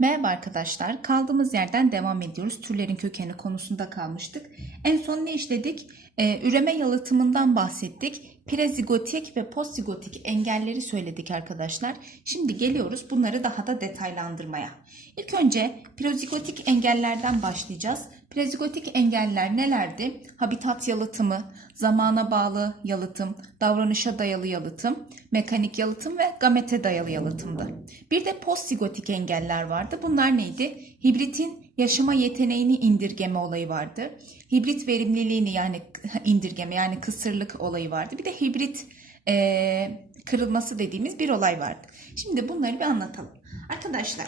Merhaba arkadaşlar. Kaldığımız yerden devam ediyoruz. Türlerin kökeni konusunda kalmıştık. En son ne işledik? Ee, üreme yalıtımından bahsettik. Prezigotik ve postzigotik engelleri söyledik arkadaşlar. Şimdi geliyoruz bunları daha da detaylandırmaya. İlk önce prezigotik engellerden başlayacağız. Prezigotik engeller nelerdi? Habitat yalıtımı, zamana bağlı yalıtım, davranışa dayalı yalıtım, mekanik yalıtım ve gamete dayalı yalıtımdı. Bir de postzigotik engeller vardı. Bunlar neydi? Hibritin yaşama yeteneğini indirgeme olayı vardı. Hibrit verimliliğini yani indirgeme yani kısırlık olayı vardı. Bir de hibrit e, kırılması dediğimiz bir olay vardı. Şimdi bunları bir anlatalım. Arkadaşlar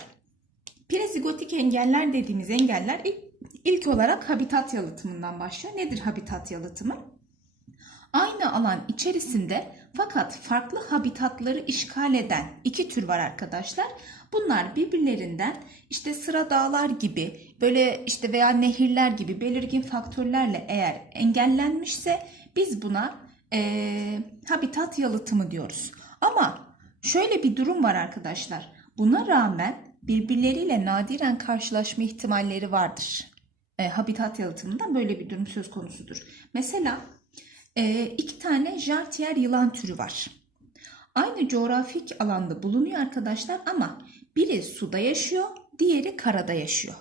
prezigotik engeller dediğimiz engeller ilk, ilk olarak habitat yalıtımından başlıyor. Nedir habitat yalıtımı? Aynı alan içerisinde fakat farklı habitatları işgal eden iki tür var arkadaşlar. Bunlar birbirlerinden işte sıra dağlar gibi böyle işte veya nehirler gibi belirgin faktörlerle eğer engellenmişse biz buna eee, habitat yalıtımı diyoruz. Ama şöyle bir durum var arkadaşlar. Buna rağmen birbirleriyle nadiren karşılaşma ihtimalleri vardır. E, habitat yalıtımında böyle bir durum söz konusudur. Mesela e, iki tane jartiyer yılan türü var. Aynı coğrafik alanda bulunuyor arkadaşlar ama biri suda yaşıyor, diğeri karada yaşıyor.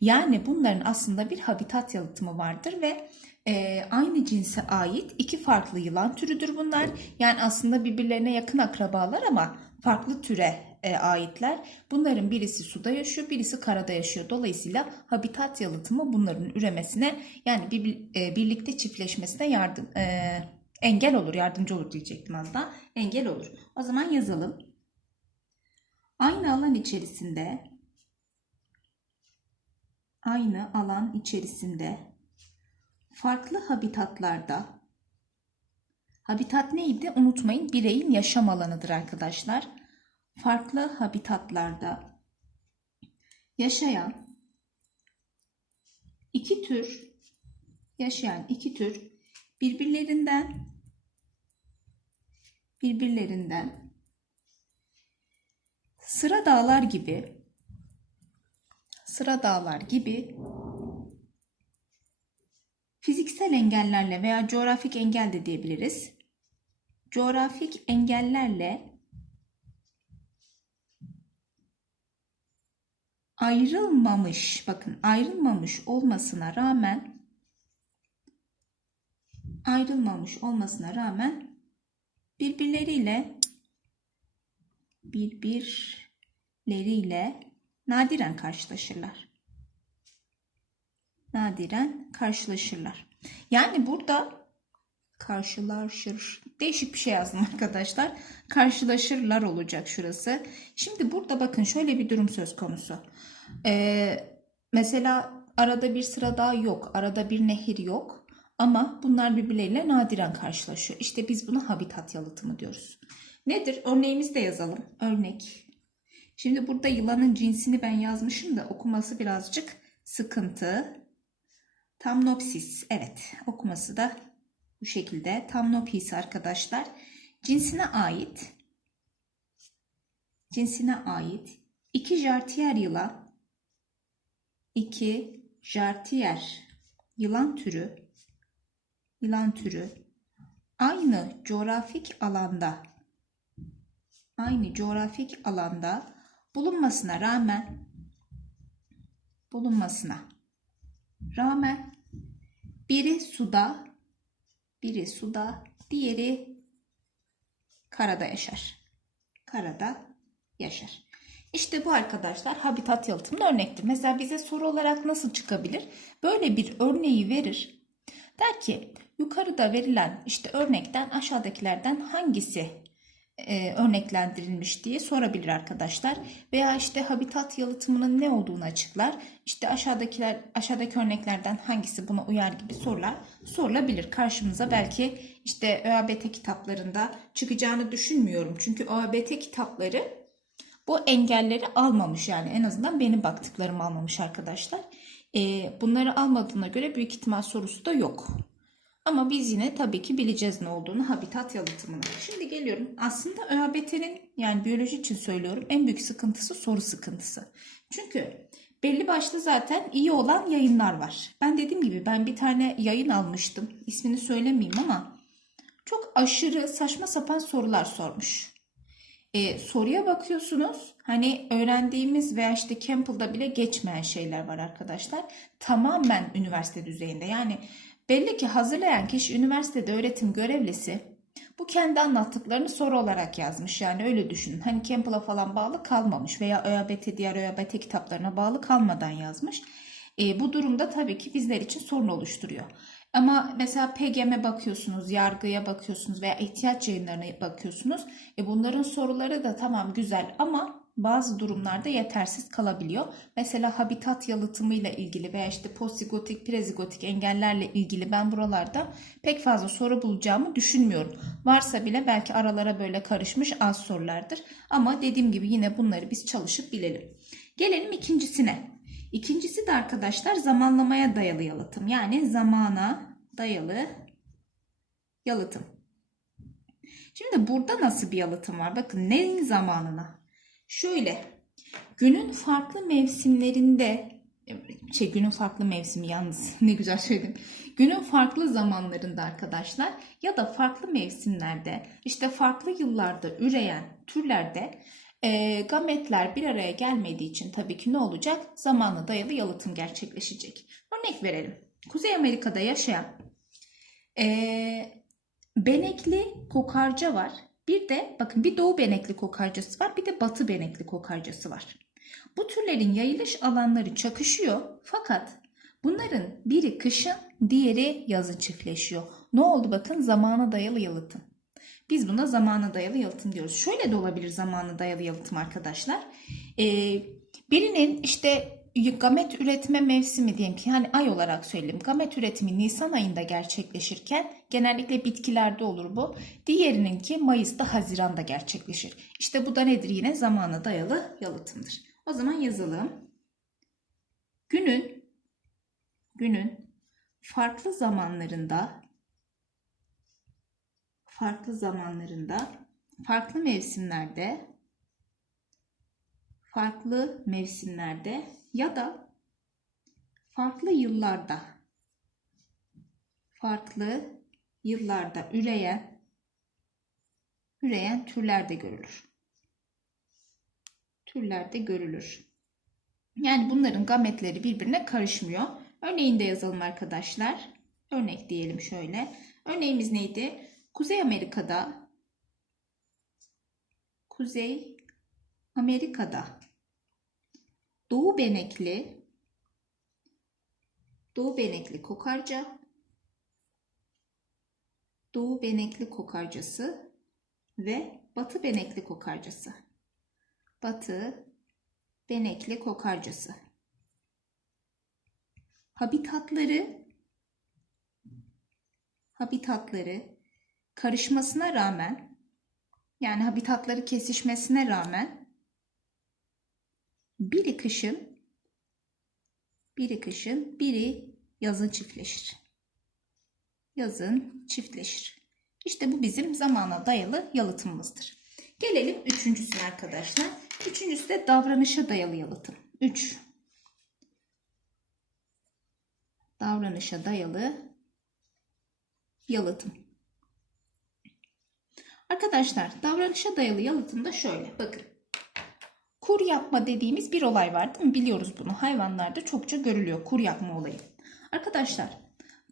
Yani bunların aslında bir habitat yalıtımı vardır ve e, aynı cinse ait iki farklı yılan türüdür bunlar. Yani aslında birbirlerine yakın akrabalar ama farklı türe e, aitler. Bunların birisi suda yaşıyor, birisi karada yaşıyor. Dolayısıyla habitat yalıtımı bunların üremesine yani bir, e, birlikte çiftleşmesine yardım e, engel olur, yardımcı olur diyecektim az daha. Engel olur. O zaman yazalım. Aynı alan içerisinde aynı alan içerisinde farklı habitatlarda habitat neydi? Unutmayın bireyin yaşam alanıdır arkadaşlar. Farklı habitatlarda yaşayan iki tür yaşayan iki tür birbirlerinden birbirlerinden sıra dağlar gibi sıra dağlar gibi fiziksel engellerle veya coğrafik engel de diyebiliriz. Coğrafik engellerle ayrılmamış, bakın ayrılmamış olmasına rağmen ayrılmamış olmasına rağmen birbirleriyle birbirleriyle nadiren karşılaşırlar. Nadiren karşılaşırlar. Yani burada karşılaşır. Değişik bir şey yazdım arkadaşlar. Karşılaşırlar olacak şurası. Şimdi burada bakın şöyle bir durum söz konusu. Ee, mesela arada bir sıra daha yok. Arada bir nehir yok. Ama bunlar birbirleriyle nadiren karşılaşıyor. İşte biz buna habitat yalıtımı diyoruz. Nedir? Örneğimizi de yazalım. Örnek. Şimdi burada yılanın cinsini ben yazmışım da okuması birazcık sıkıntı. Tamnopsis. Evet okuması da bu şekilde. Tamnopsis arkadaşlar. Cinsine ait cinsine ait iki jartiyer yılan iki jartiyer yılan türü yılan türü aynı coğrafik alanda aynı coğrafik alanda bulunmasına rağmen bulunmasına rağmen biri suda biri suda diğeri karada yaşar. Karada yaşar. İşte bu arkadaşlar habitat yalıtımının örnektir. Mesela bize soru olarak nasıl çıkabilir? Böyle bir örneği verir. Der ki yukarıda verilen işte örnekten aşağıdakilerden hangisi e, örneklendirilmiş diye sorabilir arkadaşlar. Veya işte habitat yalıtımının ne olduğunu açıklar. İşte aşağıdakiler aşağıdaki örneklerden hangisi buna uyar gibi sorular sorulabilir. Karşımıza belki işte ÖABT kitaplarında çıkacağını düşünmüyorum. Çünkü ÖABT kitapları bu engelleri almamış yani en azından benim baktıklarım almamış arkadaşlar. E, bunları almadığına göre büyük ihtimal sorusu da yok. Ama biz yine tabii ki bileceğiz ne olduğunu habitat yalıtımını. Şimdi geliyorum. Aslında ÖABT'nin yani biyoloji için söylüyorum en büyük sıkıntısı soru sıkıntısı. Çünkü belli başlı zaten iyi olan yayınlar var. Ben dediğim gibi ben bir tane yayın almıştım. İsmini söylemeyeyim ama çok aşırı saçma sapan sorular sormuş. E, soruya bakıyorsunuz hani öğrendiğimiz veya işte Campbell'da bile geçmeyen şeyler var arkadaşlar. Tamamen üniversite düzeyinde yani belli ki hazırlayan kişi üniversitede öğretim görevlisi bu kendi anlattıklarını soru olarak yazmış yani öyle düşünün. Hani Campbell'a falan bağlı kalmamış veya ÖABT diğer ÖABT kitaplarına bağlı kalmadan yazmış. E, bu durumda tabii ki bizler için sorun oluşturuyor. Ama mesela PGM'e bakıyorsunuz, yargıya bakıyorsunuz veya ihtiyaç yayınlarına bakıyorsunuz. E bunların soruları da tamam güzel ama bazı durumlarda yetersiz kalabiliyor. Mesela habitat yalıtımıyla ilgili veya işte postzigotik, prezigotik engellerle ilgili ben buralarda pek fazla soru bulacağımı düşünmüyorum. Varsa bile belki aralara böyle karışmış az sorulardır. Ama dediğim gibi yine bunları biz çalışıp bilelim. Gelelim ikincisine. İkincisi de arkadaşlar zamanlamaya dayalı yalıtım. Yani zamana dayalı yalıtım. Şimdi burada nasıl bir yalıtım var? Bakın neyin zamanına? Şöyle günün farklı mevsimlerinde şey günün farklı mevsimi yalnız ne güzel söyledim. Günün farklı zamanlarında arkadaşlar ya da farklı mevsimlerde işte farklı yıllarda üreyen türlerde e, gametler bir araya gelmediği için tabii ki ne olacak? Zamana dayalı yalıtım gerçekleşecek. Örnek verelim. Kuzey Amerika'da yaşayan e, benekli kokarca var. Bir de bakın bir doğu benekli kokarcası var bir de batı benekli kokarcası var. Bu türlerin yayılış alanları çakışıyor fakat bunların biri kışın diğeri yazın çiftleşiyor. Ne oldu bakın zamana dayalı yalıtım. Biz buna zamana dayalı yalıtım diyoruz. Şöyle de olabilir zamana dayalı yalıtım arkadaşlar. Ee, birinin işte gamet üretme mevsimi diyelim ki hani ay olarak söyleyeyim. Gamet üretimi Nisan ayında gerçekleşirken genellikle bitkilerde olur bu. Diğerinin ki Mayıs'ta Haziran'da gerçekleşir. İşte bu da nedir yine zamana dayalı yalıtımdır. O zaman yazalım. Günün günün farklı zamanlarında farklı zamanlarında farklı mevsimlerde farklı mevsimlerde ya da farklı yıllarda farklı yıllarda üreyen üreyen türlerde görülür. Türlerde görülür. Yani bunların gametleri birbirine karışmıyor. Örneğinde yazalım arkadaşlar. Örnek diyelim şöyle. Örneğimiz neydi? Kuzey Amerika'da Kuzey Amerika'da Doğu benekli Doğu benekli kokarca Doğu benekli kokarcası ve Batı benekli kokarcası. Batı benekli kokarcası. Habitatları habitatları karışmasına rağmen yani habitatları kesişmesine rağmen biri kışın biri kışın biri yazın çiftleşir. Yazın çiftleşir. İşte bu bizim zamana dayalı yalıtımımızdır. Gelelim üçüncüsüne arkadaşlar. Üçüncüsü de davranışa dayalı yalıtım. 3. Davranışa dayalı yalıtım. Arkadaşlar davranışa dayalı yalıtımda şöyle bakın. Kur yapma dediğimiz bir olay var değil mi? Biliyoruz bunu. Hayvanlarda çokça görülüyor kur yapma olayı. Arkadaşlar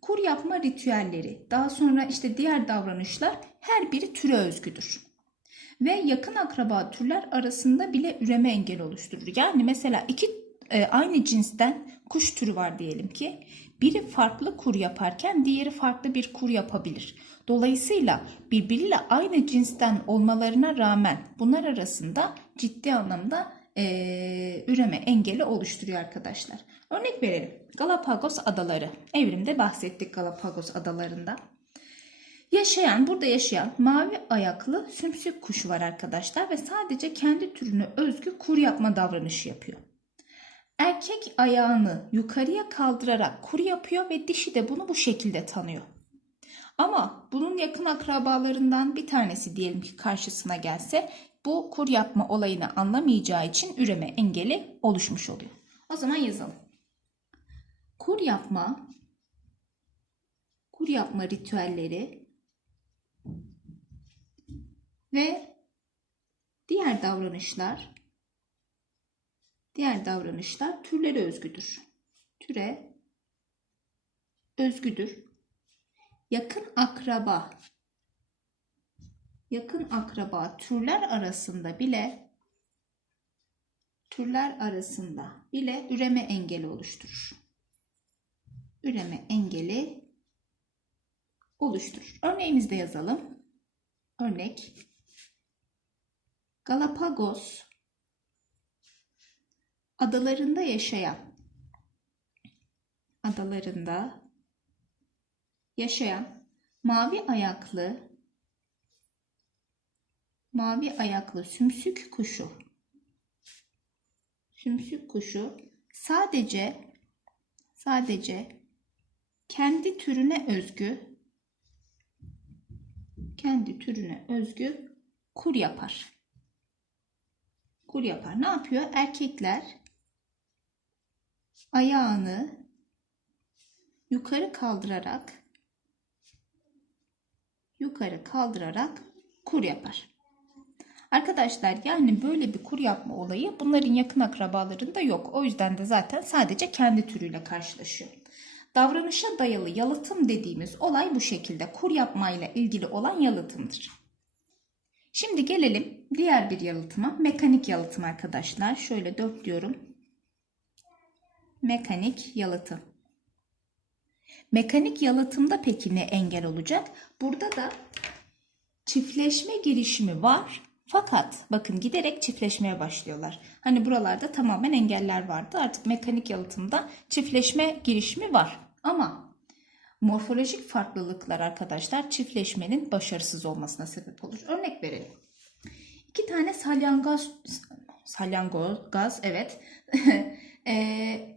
kur yapma ritüelleri daha sonra işte diğer davranışlar her biri türe özgüdür. Ve yakın akraba türler arasında bile üreme engeli oluşturur. Yani mesela iki e, aynı cinsten kuş türü var diyelim ki. Biri farklı kur yaparken diğeri farklı bir kur yapabilir. Dolayısıyla birbiriyle aynı cinsten olmalarına rağmen bunlar arasında ciddi anlamda e, üreme engeli oluşturuyor arkadaşlar. Örnek verelim. Galapagos adaları. Evrimde bahsettik Galapagos adalarında. Yaşayan, burada yaşayan mavi ayaklı sümsük kuşu var arkadaşlar ve sadece kendi türüne özgü kur yapma davranışı yapıyor. Erkek ayağını yukarıya kaldırarak kur yapıyor ve dişi de bunu bu şekilde tanıyor. Ama bunun yakın akrabalarından bir tanesi diyelim ki karşısına gelse bu kur yapma olayını anlamayacağı için üreme engeli oluşmuş oluyor. O zaman yazalım. Kur yapma kur yapma ritüelleri ve diğer davranışlar diğer davranışlar türlere özgüdür. Türe özgüdür. Yakın akraba yakın akraba türler arasında bile türler arasında bile üreme engeli oluşturur. Üreme engeli oluşturur. Örneğimizde yazalım. Örnek Galapagos adalarında yaşayan adalarında yaşayan mavi ayaklı mavi ayaklı sümsük kuşu sümsük kuşu sadece sadece kendi türüne özgü kendi türüne özgü kur yapar. Kur yapar. Ne yapıyor? Erkekler ayağını yukarı kaldırarak yukarı kaldırarak kur yapar. Arkadaşlar yani böyle bir kur yapma olayı bunların yakın akrabalarında yok. O yüzden de zaten sadece kendi türüyle karşılaşıyor. Davranışa dayalı yalıtım dediğimiz olay bu şekilde. Kur yapmayla ilgili olan yalıtımdır. Şimdi gelelim diğer bir yalıtıma. Mekanik yalıtım arkadaşlar. Şöyle dört. Mekanik yalıtım. Mekanik yalıtımda peki ne engel olacak? Burada da çiftleşme girişimi var. Fakat bakın giderek çiftleşmeye başlıyorlar. Hani buralarda tamamen engeller vardı. Artık mekanik yalıtımda çiftleşme girişimi var. Ama morfolojik farklılıklar arkadaşlar çiftleşmenin başarısız olmasına sebep olur. Örnek verelim. İki tane salyangoz salyangoz evet. Ee,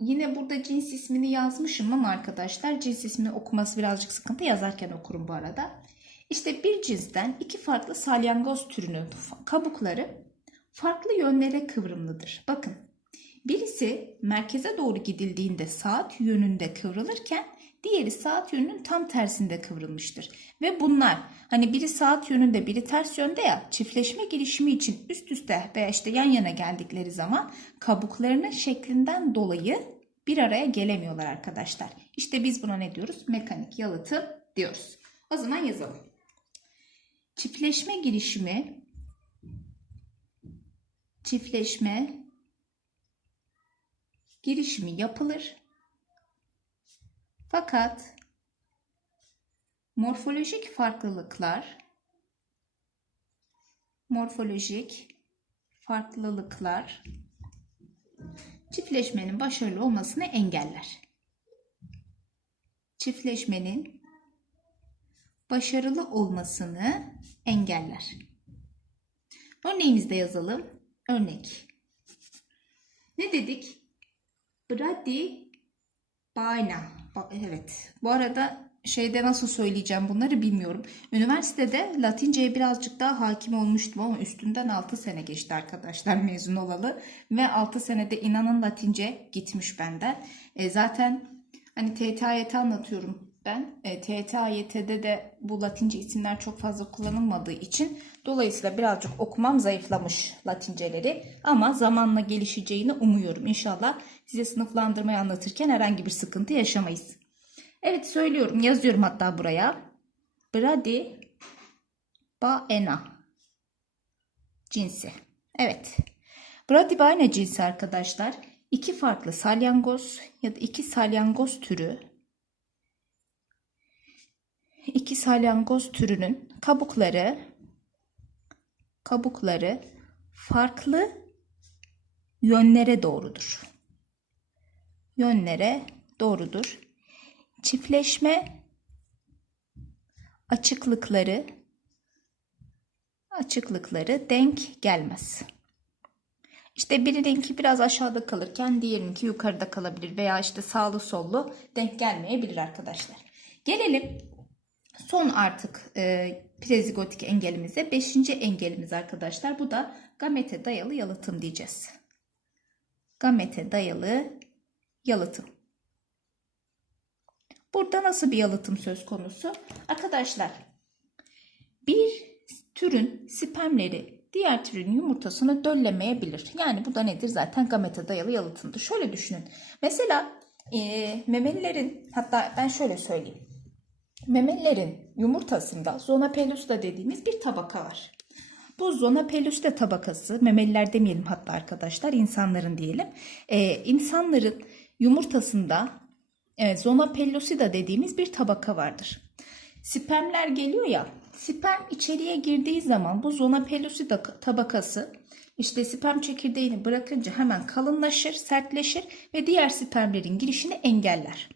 yine burada cins ismini yazmışım ama arkadaşlar cins ismini okuması birazcık sıkıntı yazarken okurum bu arada. İşte bir cinsten iki farklı salyangoz türünün kabukları farklı yönlere kıvrımlıdır. Bakın birisi merkeze doğru gidildiğinde saat yönünde kıvrılırken diğeri saat yönünün tam tersinde kıvrılmıştır. Ve bunlar hani biri saat yönünde biri ters yönde ya çiftleşme girişimi için üst üste veya işte yan yana geldikleri zaman kabuklarının şeklinden dolayı bir araya gelemiyorlar arkadaşlar. İşte biz buna ne diyoruz? Mekanik yalıtım diyoruz. O zaman yazalım. Çiftleşme girişimi çiftleşme girişimi yapılır. Fakat morfolojik farklılıklar morfolojik farklılıklar çiftleşmenin başarılı olmasını engeller. Çiftleşmenin başarılı olmasını engeller. Örneğimizde yazalım. Örnek. Ne dedik? Brady Bana. Evet. Bu arada şeyde nasıl söyleyeceğim bunları bilmiyorum. Üniversitede Latince'ye birazcık daha hakim olmuştum ama üstünden 6 sene geçti arkadaşlar mezun olalı. Ve 6 senede inanın Latince gitmiş benden. E, zaten hani TTAYT anlatıyorum ben. E, TTAYT'de de bu Latince isimler çok fazla kullanılmadığı için dolayısıyla birazcık okumam zayıflamış Latinceleri. Ama zamanla gelişeceğini umuyorum. İnşallah size sınıflandırmayı anlatırken herhangi bir sıkıntı yaşamayız. Evet söylüyorum yazıyorum hatta buraya. Brady Baena cinsi. Evet. Brady Baena cinsi arkadaşlar iki farklı salyangoz ya da iki salyangoz türü iki salyangoz türünün kabukları kabukları farklı yönlere doğrudur. Yönlere doğrudur. Çiftleşme açıklıkları açıklıkları denk gelmez. İşte birininki biraz aşağıda kalırken diğerininki yukarıda kalabilir veya işte sağlı sollu denk gelmeyebilir arkadaşlar. Gelelim son artık e, prezigotik engelimize. Beşinci engelimiz arkadaşlar. Bu da gamete dayalı yalıtım diyeceğiz. Gamete dayalı yalıtım. Burada nasıl bir yalıtım söz konusu? Arkadaşlar bir türün spermleri diğer türün yumurtasını döllemeyebilir. Yani bu da nedir? Zaten gamete dayalı yalıtımdır. Şöyle düşünün. Mesela e, memelilerin hatta ben şöyle söyleyeyim. Memelilerin yumurtasında zona pellucida dediğimiz bir tabaka var. Bu zona pellucida tabakası memeliler demeyelim hatta arkadaşlar insanların diyelim. E, insanların yumurtasında e, zona pellucida dediğimiz bir tabaka vardır. Spermler geliyor ya sperm içeriye girdiği zaman bu zona pellucida tabakası işte sperm çekirdeğini bırakınca hemen kalınlaşır, sertleşir ve diğer spermlerin girişini engeller.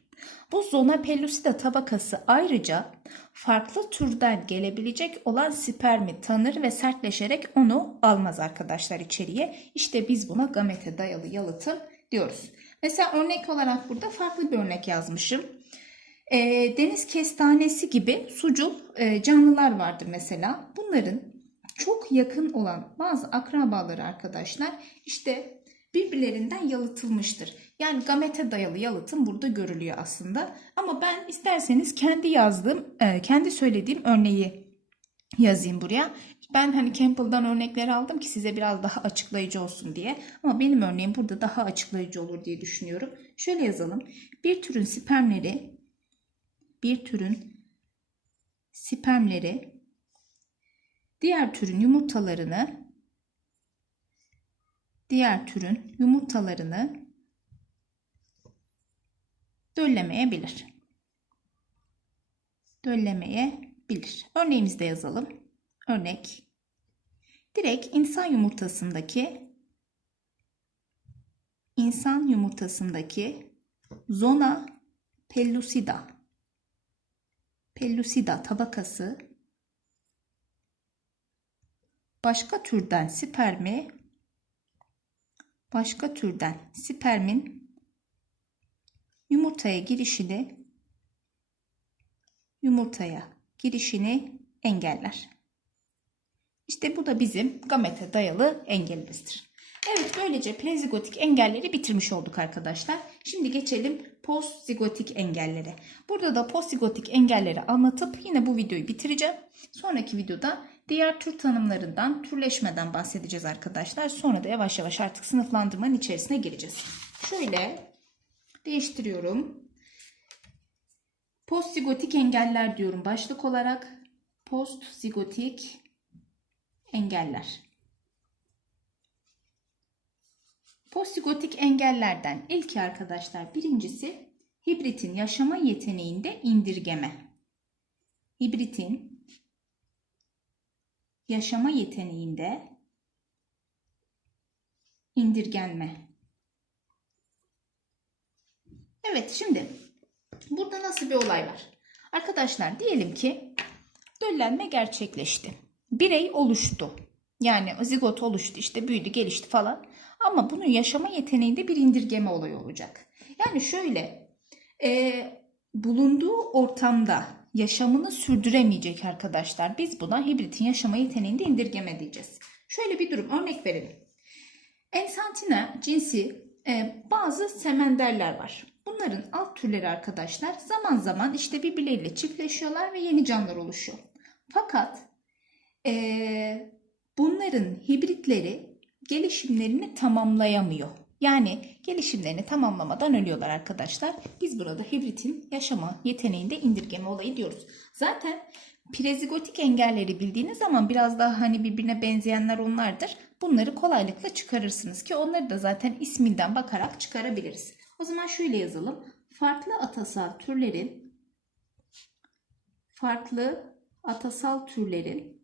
Bu zona pellucida tabakası ayrıca farklı türden gelebilecek olan spermi tanır ve sertleşerek onu almaz arkadaşlar içeriye. İşte biz buna gamete dayalı yalıtım diyoruz. Mesela örnek olarak burada farklı bir örnek yazmışım. E, deniz kestanesi gibi sucul e, canlılar vardır mesela. Bunların çok yakın olan bazı akrabaları arkadaşlar işte birbirlerinden yalıtılmıştır. Yani gamete dayalı yalıtım burada görülüyor aslında. Ama ben isterseniz kendi yazdığım, e, kendi söylediğim örneği yazayım buraya. Ben hani Campbell'dan örnekleri aldım ki size biraz daha açıklayıcı olsun diye. Ama benim örneğim burada daha açıklayıcı olur diye düşünüyorum. Şöyle yazalım. Bir türün spermleri bir türün spermleri diğer türün yumurtalarını diğer türün yumurtalarını döllemeyebilir. Döllemeyebilir. Örneğimizde yazalım. Örnek direkt insan yumurtasındaki insan yumurtasındaki zona pellucida pellucida tabakası başka türden spermi başka türden spermin yumurtaya girişini yumurtaya girişini engeller. İşte bu da bizim gamete dayalı engelimizdir. Evet böylece prezigotik engelleri bitirmiş olduk arkadaşlar. Şimdi geçelim postzigotik engellere. Burada da postzigotik engelleri anlatıp yine bu videoyu bitireceğim. Sonraki videoda diğer tür tanımlarından, türleşmeden bahsedeceğiz arkadaşlar. Sonra da yavaş yavaş artık sınıflandırmanın içerisine gireceğiz. Şöyle değiştiriyorum. Postzigotik engeller diyorum başlık olarak. Postzigotik engeller. Postzigotik engellerden ilki arkadaşlar birincisi hibritin yaşama yeteneğinde indirgeme. Hibritin yaşama yeteneğinde indirgenme. Evet şimdi burada nasıl bir olay var? Arkadaşlar diyelim ki döllenme gerçekleşti. Birey oluştu. Yani zigot oluştu işte büyüdü gelişti falan. Ama bunun yaşama yeteneğinde bir indirgeme olayı olacak. Yani şöyle e, bulunduğu ortamda yaşamını sürdüremeyecek arkadaşlar. Biz buna hibritin yaşama yeteneğinde indirgeme diyeceğiz. Şöyle bir durum örnek verelim. Ensantina cinsi e, bazı semenderler var. Bunların alt türleri arkadaşlar zaman zaman işte birbirleriyle çiftleşiyorlar ve yeni canlılar oluşuyor. Fakat e, bunların hibritleri gelişimlerini tamamlayamıyor. Yani gelişimlerini tamamlamadan ölüyorlar arkadaşlar. Biz burada hibritin yaşama yeteneğinde indirgeme olayı diyoruz. Zaten prezigotik engelleri bildiğiniz zaman biraz daha hani birbirine benzeyenler onlardır. Bunları kolaylıkla çıkarırsınız ki onları da zaten isminden bakarak çıkarabiliriz. O zaman şöyle yazalım. Farklı atasal türlerin farklı atasal türlerin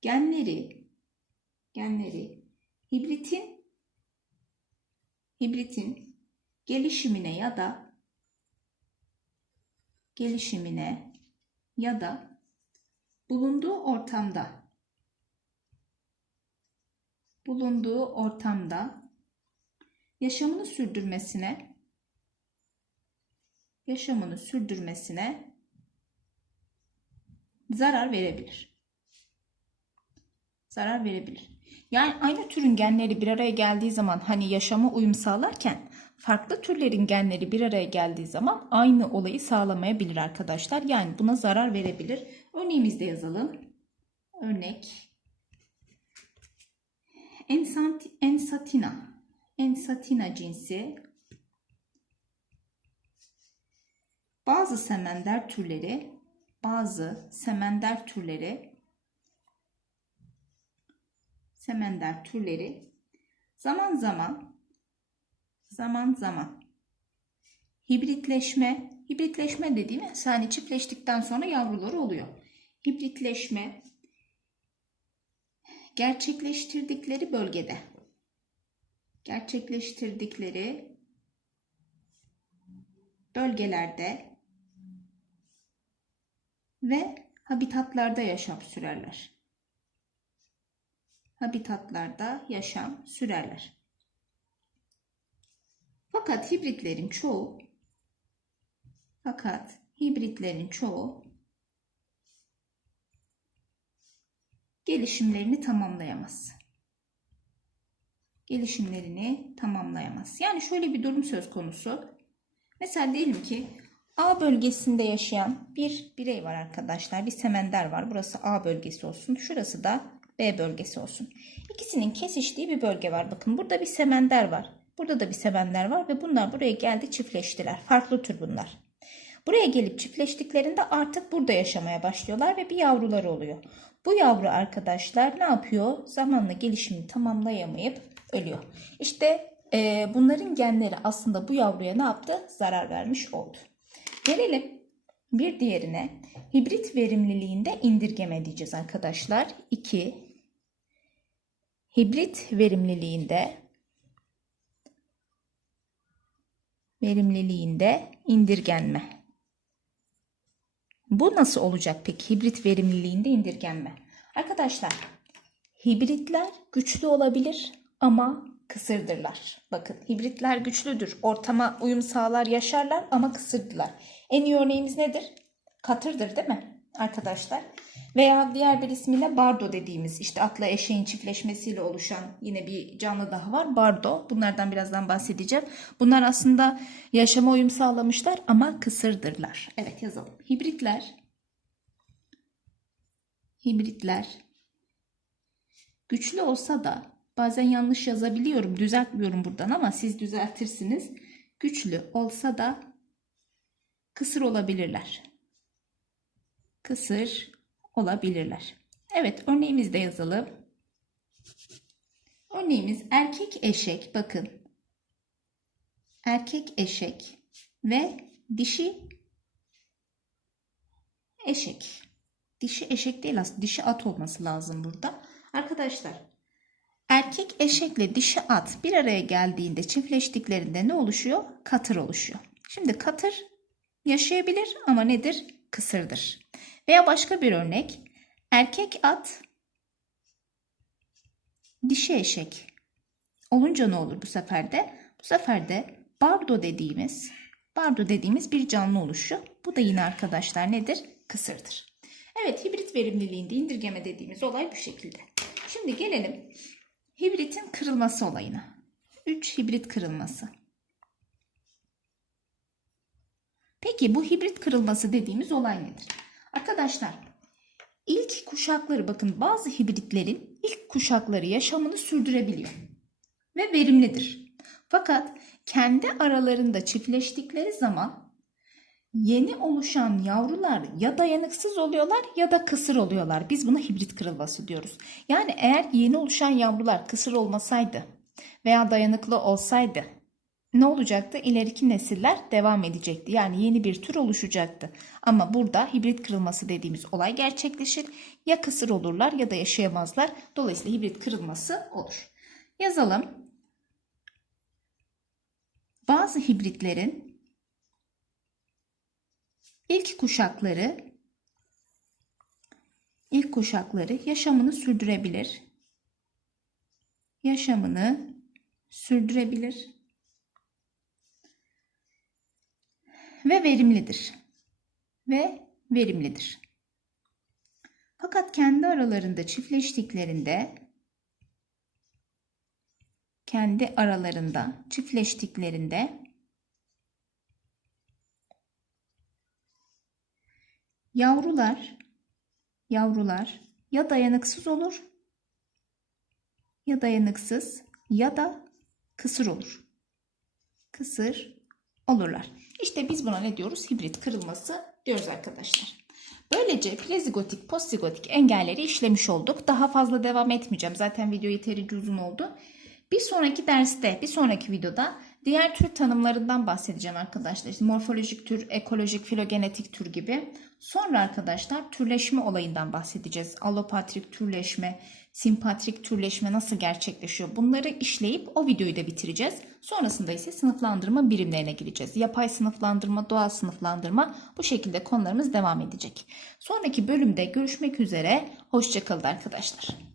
genleri genleri hibritin hibritin gelişimine ya da gelişimine ya da bulunduğu ortamda bulunduğu ortamda yaşamını sürdürmesine yaşamını sürdürmesine zarar verebilir. Zarar verebilir. Yani aynı türün genleri bir araya geldiği zaman hani yaşama uyum sağlarken farklı türlerin genleri bir araya geldiği zaman aynı olayı sağlamayabilir arkadaşlar. Yani buna zarar verebilir. Örneğimizde yazalım. Örnek Ensant, ensatina. Ensatina cinsi bazı semender türleri bazı semender türleri semender türleri zaman zaman zaman zaman hibritleşme hibritleşme dediğimiz yani çiftleştikten sonra yavruları oluyor. Hibritleşme gerçekleştirdikleri bölgede gerçekleştirdikleri bölgelerde ve habitatlarda yaşam sürerler. Habitatlarda yaşam sürerler. Fakat hibritlerin çoğu fakat hibritlerin çoğu gelişimlerini tamamlayamaz. Gelişimlerini tamamlayamaz. Yani şöyle bir durum söz konusu. Mesela diyelim ki A bölgesinde yaşayan bir birey var arkadaşlar. Bir semender var. Burası A bölgesi olsun. Şurası da B bölgesi olsun. İkisinin kesiştiği bir bölge var. Bakın burada bir semender var. Burada da bir semender var ve bunlar buraya geldi çiftleştiler. Farklı tür bunlar. Buraya gelip çiftleştiklerinde artık burada yaşamaya başlıyorlar ve bir yavruları oluyor. Bu yavru arkadaşlar ne yapıyor? Zamanla gelişimini tamamlayamayıp ölüyor. İşte e, bunların genleri aslında bu yavruya ne yaptı? Zarar vermiş oldu. Gelelim bir diğerine. Hibrit verimliliğinde indirgeme diyeceğiz arkadaşlar. 2. Hibrit verimliliğinde verimliliğinde indirgenme. Bu nasıl olacak peki hibrit verimliliğinde indirgenme? Arkadaşlar hibritler güçlü olabilir ama kısırdırlar. Bakın hibritler güçlüdür. Ortama uyum sağlar yaşarlar ama kısırdılar. En iyi örneğimiz nedir? Katırdır değil mi arkadaşlar? Veya diğer bir ismiyle bardo dediğimiz işte atla eşeğin çiftleşmesiyle oluşan yine bir canlı daha var. Bardo. Bunlardan birazdan bahsedeceğim. Bunlar aslında yaşama uyum sağlamışlar ama kısırdırlar. Evet yazalım. Hibritler hibritler güçlü olsa da bazen yanlış yazabiliyorum. Düzeltmiyorum buradan ama siz düzeltirsiniz. Güçlü olsa da kısır olabilirler. Kısır olabilirler. Evet örneğimizde yazalım. Örneğimiz erkek eşek bakın. Erkek eşek ve dişi eşek. Dişi eşek değil aslında dişi at olması lazım burada. Arkadaşlar erkek eşekle dişi at bir araya geldiğinde çiftleştiklerinde ne oluşuyor? Katır oluşuyor. Şimdi katır yaşayabilir ama nedir? Kısırdır. Veya başka bir örnek. Erkek at dişi eşek olunca ne olur bu sefer de? Bu sefer de bardo dediğimiz bardo dediğimiz bir canlı oluşu. Bu da yine arkadaşlar nedir? Kısırdır. Evet hibrit verimliliğinde indirgeme dediğimiz olay bu şekilde. Şimdi gelelim hibritin kırılması olayına. 3 hibrit kırılması. Peki bu hibrit kırılması dediğimiz olay nedir? Arkadaşlar ilk kuşakları bakın bazı hibritlerin ilk kuşakları yaşamını sürdürebiliyor ve verimlidir. Fakat kendi aralarında çiftleştikleri zaman yeni oluşan yavrular ya dayanıksız oluyorlar ya da kısır oluyorlar. Biz buna hibrit kırılması diyoruz. Yani eğer yeni oluşan yavrular kısır olmasaydı veya dayanıklı olsaydı ne olacaktı? İleriki nesiller devam edecekti. Yani yeni bir tür oluşacaktı. Ama burada hibrit kırılması dediğimiz olay gerçekleşir. Ya kısır olurlar ya da yaşayamazlar. Dolayısıyla hibrit kırılması olur. Yazalım. Bazı hibritlerin ilk kuşakları ilk kuşakları yaşamını sürdürebilir. Yaşamını sürdürebilir ve verimlidir. Ve verimlidir. Fakat kendi aralarında çiftleştiklerinde kendi aralarında çiftleştiklerinde yavrular yavrular ya dayanıksız olur ya dayanıksız ya da kısır olur. Kısır olurlar. İşte biz buna ne diyoruz? Hibrit kırılması diyoruz arkadaşlar. Böylece plezigotik, postzigotik engelleri işlemiş olduk. Daha fazla devam etmeyeceğim. Zaten video yeterince uzun oldu. Bir sonraki derste, bir sonraki videoda diğer tür tanımlarından bahsedeceğim arkadaşlar. İşte morfolojik tür, ekolojik, filogenetik tür gibi. Sonra arkadaşlar türleşme olayından bahsedeceğiz. Allopatrik türleşme, simpatrik türleşme nasıl gerçekleşiyor? Bunları işleyip o videoyu da bitireceğiz. Sonrasında ise sınıflandırma birimlerine gireceğiz. Yapay sınıflandırma, doğal sınıflandırma bu şekilde konularımız devam edecek. Sonraki bölümde görüşmek üzere. Hoşçakalın arkadaşlar.